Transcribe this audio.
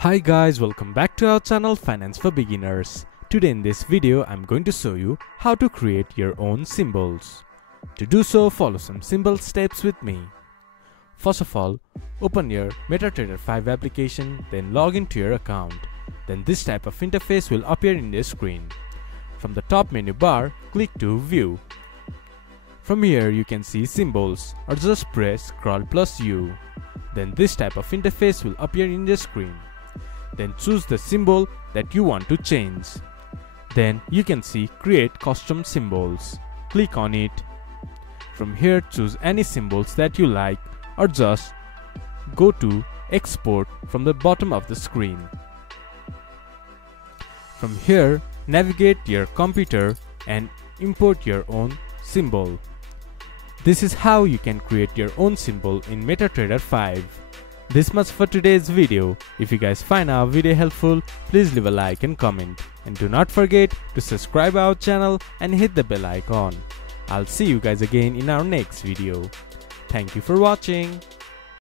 Hi guys, welcome back to our channel Finance for Beginners. Today in this video I'm going to show you how to create your own symbols. To do so, follow some simple steps with me. First of all, open your MetaTrader 5 application, then log into your account. Then this type of interface will appear in your screen. From the top menu bar, click to View. From here you can see symbols, or just press Ctrl+U. Then this type of interface will appear in the screen. Then choose the symbol that you want to change. Then you can see Create Custom Symbols. Click on it. From here choose any symbols that you like, or just go to Export from the bottom of the screen. From here navigate your computer and import your own symbol. This is how you can create your own symbol in MetaTrader 5. This much for today's video. If you guys find our video helpful, please leave a like and comment. And do not forget to subscribe our channel and hit the bell icon. I'll see you guys again in our next video. Thank you for watching.